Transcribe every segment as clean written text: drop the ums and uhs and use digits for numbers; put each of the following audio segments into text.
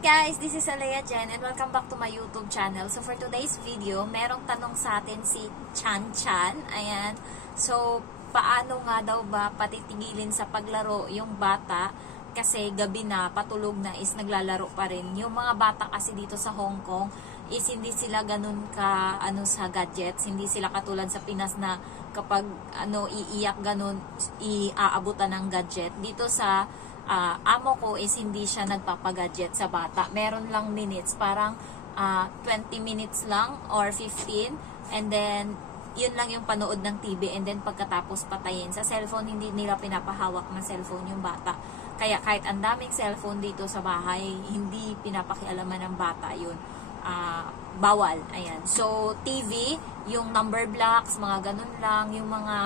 guys, this is Alea Jen and welcome back to my YouTube channel. So for today's video, merong tanong sa atin si Chan Chan. Ayan. So, paano nga daw ba patitigilin sa paglaro yung bata? Kasi gabi na, patulog na is naglalaro pa rin. Yung mga bata kasi dito sa Hong Kong is hindi sila ganun ka sa gadgets. Hindi sila katulad sa Pinas na kapag iiyak ganun, iaabutan ng gadget. Dito sa amo ko is hindi siya nagpapagadget sa bata. Meron lang minutes, parang 20 minutes lang or 15, and then yun lang yung panood ng TV, and then pagkatapos patayin. Sa cellphone, hindi nila pinapahawak ng cellphone yung bata. Kaya kahit ang daming cellphone dito sa bahay, hindi pinapakialaman ng bata yun. Bawal. Ayan. So, TV, yung number blocks, mga ganun lang, yung mga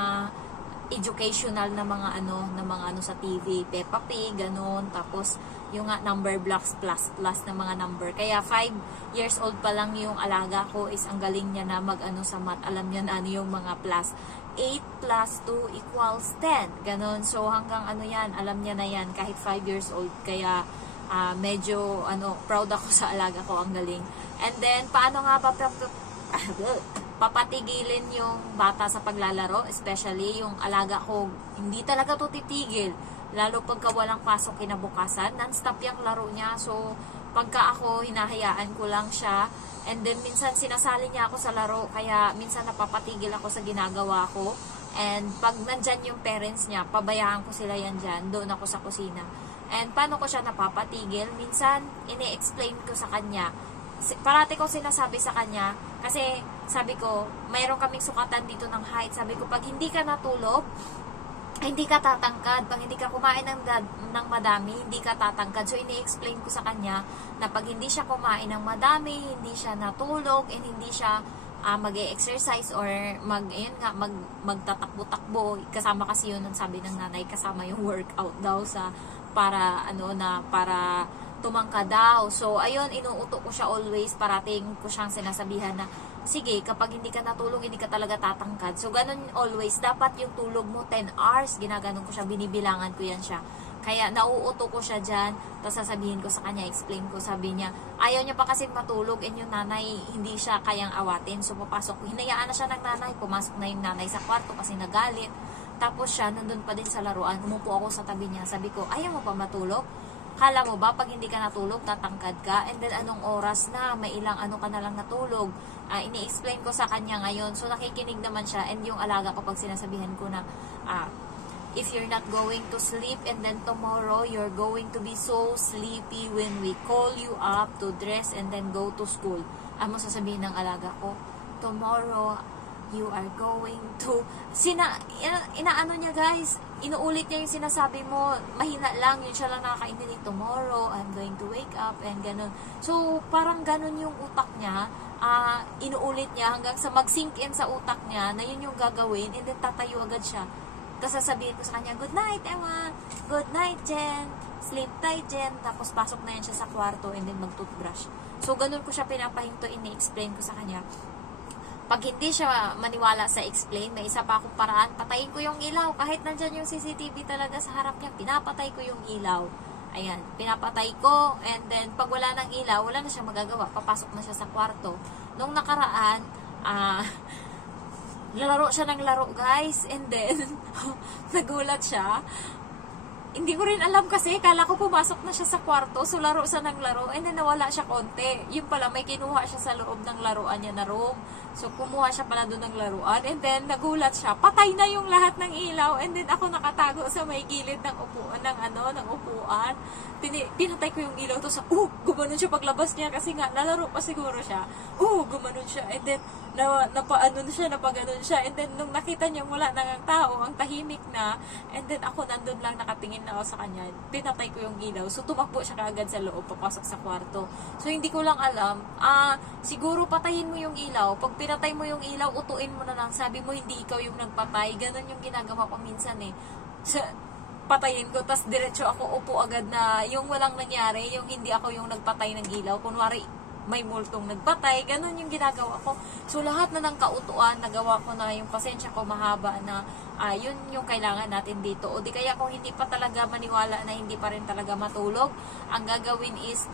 educational na mga ano sa TV, Peppa Pig, ganun, tapos yung number blocks plus na mga number. Kaya 5 years old pa lang yung alaga ko is ang galing niya na sa math. Alam niya na yung mga plus. 8 plus 2 equals 10. Ganun. So hanggang yan, alam niya na yan kahit 5 years old. Kaya medyo proud ako sa alaga ko, ang galing. And then paano nga ba papatigilin yung bata sa paglalaro, especially yung alaga ko, hindi talaga to titigil. Lalo pagka walang pasok kinabukasan, non-stop yung laro niya. So, pagka ako, hinahayaan ko lang siya. And then, minsan sinasali niya ako sa laro, kaya minsan napapatigil ako sa ginagawa ko. And pag nandyan yung parents niya, pabayaan ko sila yan dyan, doon ako sa kusina. And paano ko siya napapatigil? Minsan, ini-explain ko sa kanya. Parati ko sinasabi sa kanya, kasi sabi ko, mayroon kaming sukatan dito ng height. Sabi ko, pag hindi ka natulog, hindi ka tatangkad. Pag hindi ka kumain ng madami, hindi ka tatangkad. So, ini-explain ko sa kanya na pag hindi siya kumain ng madami, hindi siya natulog, and hindi siya mag-exercise or magtatakbo-takbo. Kasama kasi yun, sabi ng nanay, kasama yung workout daw para tumangka daw. So, ayun, inuuto ko siya always. Parating ko siyang sinasabihan na, sige, kapag hindi ka natulog, hindi ka talaga tatangkad. So, ganun always. Dapat yung tulog mo 10 hours. Ginaganon ko siya, binibilangan ko yan siya. Kaya, nauuto ko siya dyan. Tapos, sasabihin ko sa kanya, explain ko. Sabi niya, ayaw niya pa kasi matulog. And yung nanay, hindi siya kayang awatin. So, papasok. Hinayaan na siya ng nanay. Pumasok na yung nanay sa kwarto kasi nagalit. Tapos siya, nandun pa din sa laruan. Umupo ako sa tabi niya. Sabi ko, ayaw mo pa matulog? Kala mo ba, pag hindi ka natulog, tatangkad ka? And then, anong oras na? May ilang ka na lang natulog? Ini-explain ko sa kanya ngayon. So, nakikinig naman siya. And yung alaga ko, pag sinasabihan ko na, if you're not going to sleep, and then tomorrow, you're going to be so sleepy when we call you up to dress and then go to school. Mo sasabihin ng alaga ko, tomorrow, you are going to... Inaano niya, guys, inuulit niya yung sinasabi mo, mahina lang, yun siya lang nakakaintindi, tomorrow, I'm going to wake up, and ganun. So, parang ganun yung utak niya, inuulit niya hanggang sa mag-sink in sa utak niya na yun yung gagawin, and then tatayo agad siya. Tapos sasabihin ko sa kanya, good night, Emma, good night, Jen, sleep tight, Jen. Tapos pasok na yan siya sa kwarto, and then mag-toothbrush. So, ganun ko siya pinapahinto, ini-explain ko sa kanya. Pag hindi siya maniwala sa explain, may isa pa akong paraan, patayin ko yung ilaw. Kahit nandyan yung CCTV talaga sa harap niya, pinapatay ko yung ilaw. Ayan, pinapatay ko, and then pag wala ng ilaw, wala na siya magagawa. Papasok na siya sa kwarto. Nung nakaraan, laro siya ng laro, guys, and then, nagulat siya. Hindi ko rin alam kasi, kala ko pumasok na siya sa kwarto, so laro siya ng laro, and then nawala siya konti. Yun pala, may kinuha siya sa loob ng laruan niya na room. So, kumuha siya pala doon ng laruan, and then nagulat siya. Patay na yung lahat ng ilaw, and then ako nakatago sa may gilid ng upuan, ng upuan. Pinatay ko yung ilaw to sa, gumanon siya paglabas niya, kasi nga, lalaro pa siguro siya. Gumanon siya, and then, napaganon siya, and then, nung nakita niya wala nang ang tao, ang tahimik na, and then ako nandun lang nakatingin na ako sa kanya, pinatay ko yung ilaw. So, tumakbo siya kaagad sa loob, papasok sa kwarto. So, hindi ko lang alam, siguro patayin mo yung ilaw. Pag pinatay mo yung ilaw, utuin mo na lang. Sabi mo, hindi ikaw yung nagpatay. Ganon yung ginagawa ko minsan eh. Patayin ko, tas diretso ako upo agad na yung walang nangyari, yung hindi ako yung nagpatay ng ilaw. Kunwari, may multong nagpatay, ganun yung ginagawa ko. So, lahat na ng kautuan, nagawa ko na yung pasensya ko mahaba na yun yung kailangan natin dito. O di kaya kung hindi pa talaga maniwala na hindi pa rin talaga matulog, ang gagawin is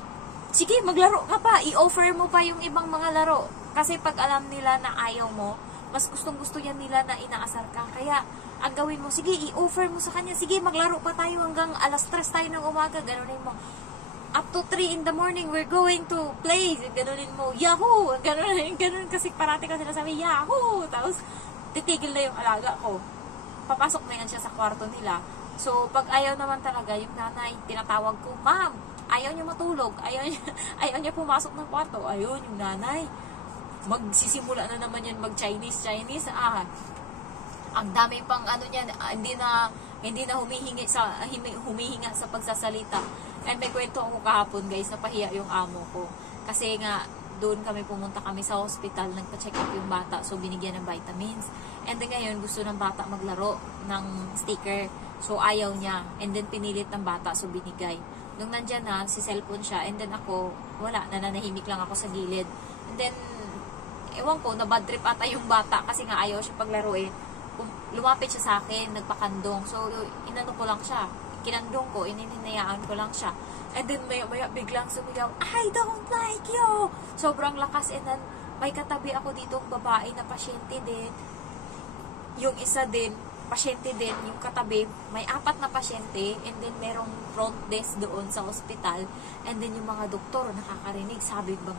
sige, maglaro ka pa. I-offer mo pa yung ibang mga laro. Kasi pag alam nila na ayaw mo, mas gustong-gusto yan nila na inaasar ka. Kaya, ang gawin mo, sige, i-offer mo sa kanya. Sige, maglaro pa tayo hanggang alas 3 tayo ng umaga. Ganunin mo. Up to 3 in the morning, we're going to play. Ganunin mo, Yahoo! Ganun kasi parati ko sinasabi, Yahoo! Tapos, titigil na yung alaga ko. Papasok na yan siya sa kwarto nila. So, pag ayaw naman talaga, yung nanay, tinatawag ko, Ma'am, ayaw niya matulog. Ayaw niya pumasok ng kwarto. Ayun, yung nanay. Magsisimula na naman yan mag-Chinese. Ang dami pang ano niyan, hindi na humihinga sa pagsasalita. And may kwento ako kahapon, guys, napahiya yung amo ko. Kasi nga doon pumunta kami sa hospital, nagpa-check up yung bata, so binigyan ng vitamins. And then ngayon gusto ng bata maglaro ng sticker. So ayaw niya. And then pinilit ng bata, so binigay. Nung nandiyan na, si cellphone siya, and then ako, wala, nananahimik lang ako sa gilid. And then ewan ko, na bad trip ata yung bata kasi nga ayaw siya paglaro eh. Lumapit siya sa akin, nagpakandong. So, inano ko lang siya. Kinandong ko, ininayaan ko lang siya. And then, maya biglang sumigaw, I don't like you! Sobrang lakas. And then, may katabi ako ditong babae na pasyente din. Yung isa din, pasyente din. Yung katabi, may 4 na pasyente. And then, merong front desk doon sa hospital. And then, yung mga doktor, nakakarinig, sabi bang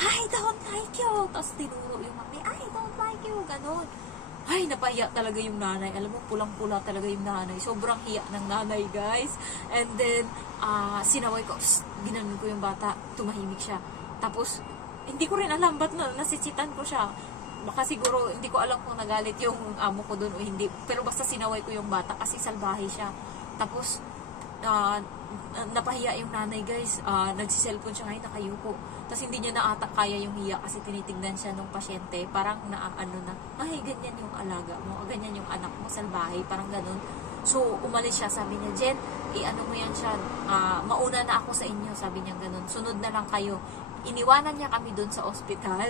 I don't like you! Tapos, tinuro yung mami, I don't like you! Ganon. Ay, napahiya talaga yung nanay. Alam mo, pulang-pula talaga yung nanay. Sobrang hiya ng nanay, guys. And then, sinaway ko, ginanon ko yung bata. Tumahimik siya. Tapos, hindi ko rin alam ba't nasisitan ko siya. Baka siguro, hindi ko alam kung nagalit yung amo ko doon o hindi. Pero basta sinaway ko yung bata kasi salbahe siya. Tapos, napahiya yung nanay, guys. Nagsiselfone siya ngayon, nakayuko. Tapos hindi niya na ata kaya yung hiya kasi tinitignan siya nung pasyente. Parang ay, ganyan yung alaga mo, ganyan yung anak mo, salbahe, parang ganun. So, umalis siya, sabi niya, Jen, ano mo yan siya, mauna na ako sa inyo, sabi niya ganun. Sunod na lang kayo. Iniwanan niya kami doon sa ospital.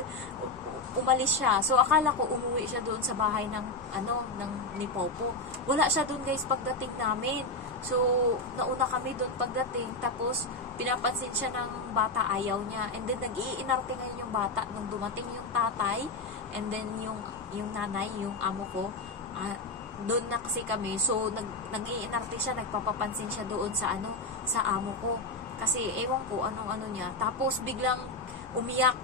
Umalis siya. So, akala ko umuwi siya doon sa bahay ng ni Popo. Wala siya doon, guys, pagdating namin. So, nauna kami doon pagdating. Tapos, pinapansin siya ng bata, ayaw niya. And then, nag-iinarte ngayon yung bata nung dumating yung tatay. And then, yung nanay, yung amo ko, doon na kasi kami. So, nag-iinarte siya, nagpapapansin siya doon sa amo ko. Kasi, ewan ko, anong niya. Tapos, biglang umiyak.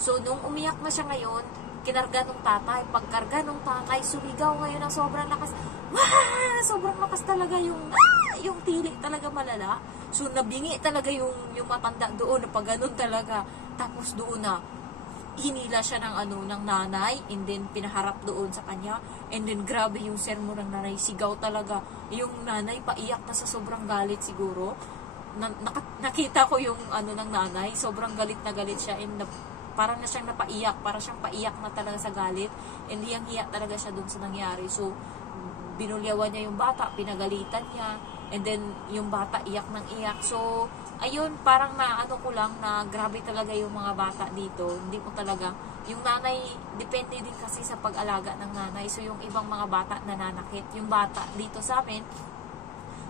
So, nung umiyak na siya ngayon, kinarga nung tatay. Pagkarga nung tatay, sumigaw ngayon ng sobrang lakas. Wah! Sobrang lakas talaga yung tili talaga malala. So, nabingi talaga yung matanda doon, na pag ganun talaga. Tapos doon na, hinila siya ng nanay, and then pinaharap doon sa kanya, and then grabe yung sermon ng nanay, sigaw talaga. Yung nanay, paiyak na sa sobrang galit siguro. Nakita ko yung ng nanay, sobrang galit na galit siya, and parang na siyang napaiyak, parang siyang paiyak na talaga sa galit, and hiyang-hiya talaga siya doon sa nangyari. So, binulyawan niya yung bata, pinagalitan niya, and then yung bata iyak ng iyak. So, ayun, parang ko lang na grabe talaga yung mga bata dito. Hindi ko talaga, yung nanay, depende din kasi sa pag-alaga ng nanay. So, yung ibang mga bata nananakit. Yung bata dito sa amin,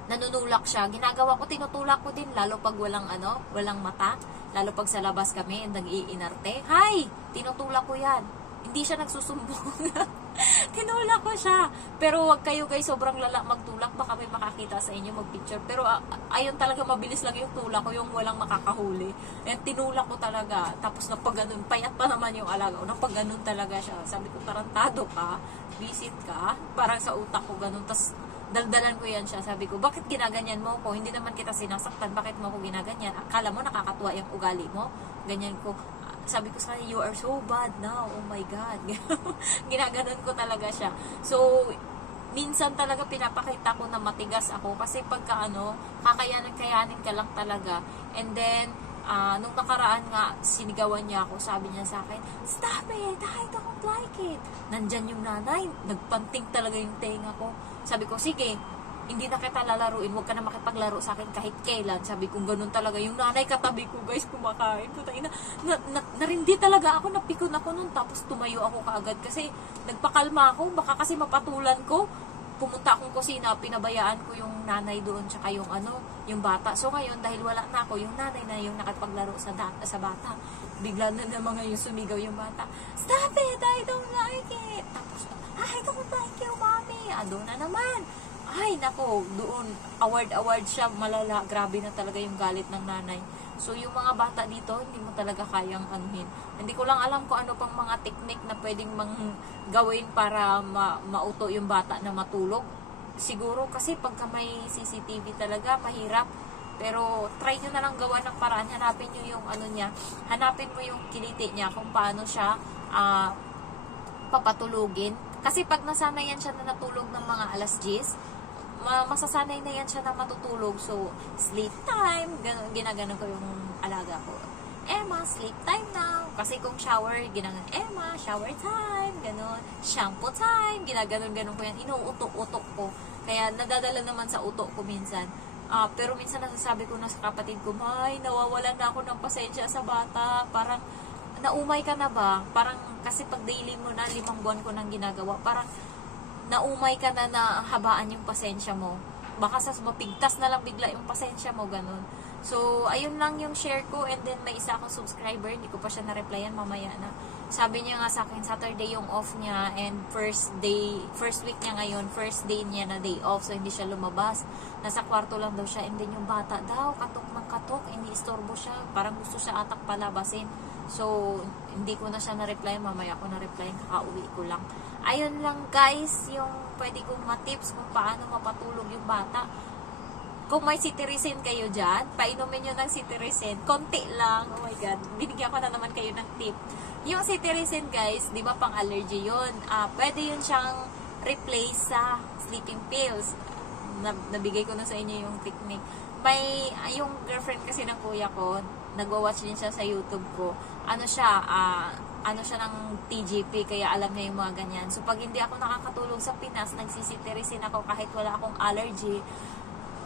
nanunulak siya. Ginagawa ko, tinutulak ko din, lalo pag walang mata. Lalo pag sa labas kami, nag-iinarte. Hi! Tinutulak ko yan. Hindi siya nagsusumbong. Tinulak ko siya. Pero wag kayo, guys, sobrang lala magtulak. Baka may makakita sa inyo mag-picture. Pero ayun talaga, mabilis lang yung tulak ko, yung walang makakahuli. And tinulak ko talaga. Tapos napaganon, payat pa naman yung alaga ko. Napaganon talaga siya. Sabi ko, tarantado ka, visit ka. Parang sa utak ko ganun. Tapos daldalan ko yan siya. Sabi ko, bakit ginaganyan mo ko? Hindi naman kita sinasaktan. Bakit mo ako ginaganyan? Akala mo nakakatuwa yung ugali mo? Ganyan ko. Sabi ko sa kanya, you are so bad now. Oh my God. Ginaganon ko talaga siya. So, minsan talaga pinapakita ko na matigas ako. Kasi pagka kakayanin ka lang talaga. And then, nung nakaraan nga, sinigawan niya ako. Sabi niya sa akin, stop it! I don't like it! Nandyan yung nanay. Nagpanting talaga yung tenga ko. Sabi ko, sige, hindi na kita lalaruin. Huwag ka na makipaglaro sa akin kahit kailan. Sabi ko, ganun talaga. Yung nanay katabi ko, guys, kumakain. Narindi talaga ako. Napikon ako nun. Tapos tumayo ako kaagad. Kasi nagpakalma ako. Baka kasi mapatulan ko. Pumunta akong kusina. Pinabayaan ko yung nanay doon. Tsaka yung yung bata. So ngayon, dahil wala na ako, yung nanay na yung nakapaglaro sa bata. Bigla na naman ngayon sumigaw yung bata, "Stop it! I don't like it!" Tapos, "I don't like you, mommy!" Doon na naman. Ay, nako, doon, award siya, malala. Grabe na talaga yung galit ng nanay. So, yung mga bata dito, hindi mo talaga kayang anuhin. Hindi ko lang alam kung ano pang mga technique na pwedeng gawin para mauto yung bata na matulog. Siguro, kasi pagka may CCTV talaga, mahirap. Pero, try nyo na lang gawa ng paraan. Hanapin nyo yung ano niya. Hanapin mo yung kiliti niya kung paano siya papatulugin. Kasi pag nasanay yan siya na natulog ng mga alas 10, masasanay na yan siya na matutulog. So, sleep time. Ginaganon ko yung alaga ko. Emma, sleep time now. Kasi kung shower, ginaganon, Emma, shower time. Ganon. Shampoo time. Ginaganon ko yan. Inuutok-utok ko. Kaya, nadadala naman sa utok ko minsan. Pero minsan nasasabi ko na sa kapatid ko, "May, nawawalan na ako ng pasensya sa bata." Parang, naumay ka na ba? Parang, kasi pag daily mo na, 5 buwan ko nang ginagawa, parang, naumay ka na na habaan yung pasensya mo. Baka sa mapigtas na lang bigla yung pasensya mo, ganun. So, ayun lang yung share ko, and then may isa akong subscriber, hindi ko pa siya na-replyan, mamaya na. Sabi niya nga sa akin, Saturday yung off niya, and first week niya ngayon, first day niya na day off, so hindi siya lumabas. Nasa kwarto lang daw siya, and then yung bata daw, katok ng katok, hindi istorbo siya, parang gusto siya atak palabasin. So, hindi ko na siya na-reply, mamaya ko na-reply, kakauwi ko lang. Ayun lang guys, yung pwede kong matips kung paano mapatulog yung bata. Kung may cetirizine kayo dyan, painumin nyo ng cetirizine. Konti lang. Oh my God. Binigyan ko na naman kayo ng tip. Yung cetirizine guys, di ba pang allergy yun? Pwede yun siyang replace sa sleeping pills. Nabigay ko na sa inyo yung technique. Yung girlfriend kasi ng kuya ko, nagwa-watch din siya sa YouTube ko. Ano siya ng TGP, kaya alam niya yung mga ganyan. So, pag hindi ako nakakatulog sa Pinas, nagsisitirisin ako kahit wala akong allergy,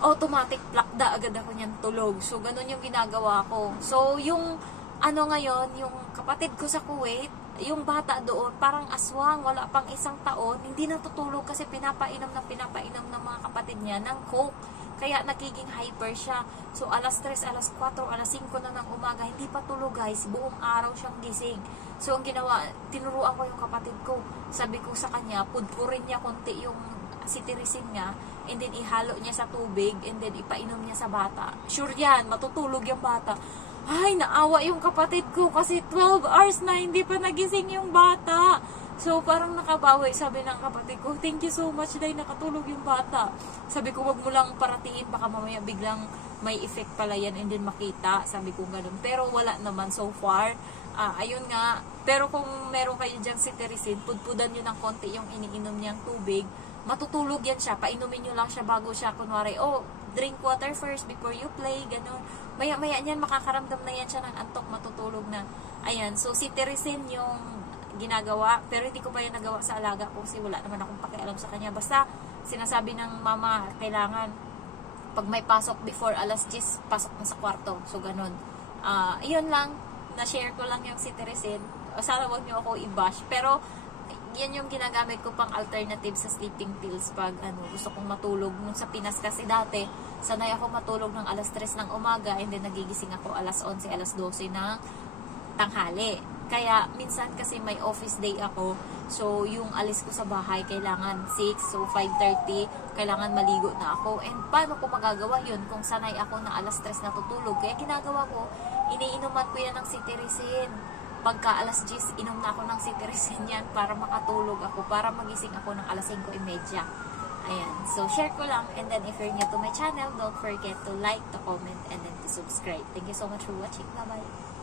automatic plakda agad ako niyan tulog. So, ganun yung ginagawa ko. So, yung ngayon, yung kapatid ko sa Kuwait, yung bata doon, parang aswang, wala pang 1 taon, hindi natutulog kasi pinapainom ng mga kapatid niya ng Coke. Kaya nagiging hyper siya. So, alas 3, alas 4, alas 5 na ng umaga, hindi pa tulog guys. Buong araw siyang gising. So, ang ginawa, tinuruan ko yung kapatid ko. Sabi ko sa kanya, pudpurin niya konti yung cetirizine niya, and then ihalo niya sa tubig, and then ipainom niya sa bata. Sure yan, matutulog yung bata. Ay, naawa yung kapatid ko kasi 12 hours na hindi pa nagising yung bata. So, parang nakabawi, sabi ng kapatid ko, "Thank you so much dahil nakatulog yung bata." Sabi ko, "Wag mo lang paratiin, baka mamaya biglang may effect pala yan and then makita." Sabi ko ganun. Pero wala naman so far. Ayun nga. Pero kung meron kayo dyang cetirizine, pudpudan nyo ng konti yung iniinom niyang tubig. Matutulog yan siya. Painumin nyo lang siya bago siya. Kunwari, drink water first before you play. Ganun. Maya-maya niyan, makakaramdam na yan siya ng antok, matutulog na. Ayan. So, cetirizine yung ginagawa, pero hindi ko pa yan nagawa sa alaga ko kasi wala naman akong pakialam sa kanya. Basta, sinasabi ng mama, kailangan, pag may pasok before alas 10, pasok na sa kwarto. So, ganun. Yun lang, na-share ko lang yung cetirizine. Sana wag nyo ako i-bash. Pero, yan yung ginagamit ko pang alternative sa sleeping pills pag gusto kong matulog. Nung sa Pinas kasi dati, sanay ako matulog ng alas 3 ng umaga, and then nagigising ako alas 11, alas 12 ng tanghali. Kaya, minsan kasi may office day ako. So, yung alis ko sa bahay, kailangan 6. So, 5:30, kailangan maligo na ako. And, paano ko magagawa yun kung sanay ako na alas 3 natutulog? Kaya, ginagawa ko, iniinuman ko yan ng cetirizine. Pagka alas 10, inom na ako ng cetirizine yan para makatulog ako, para magising ako ng alas 5:30. Ayan. So, share ko lang. And then, if you're new to my channel, don't forget to like, to comment, and then to subscribe. Thank you so much for watching. Bye-bye.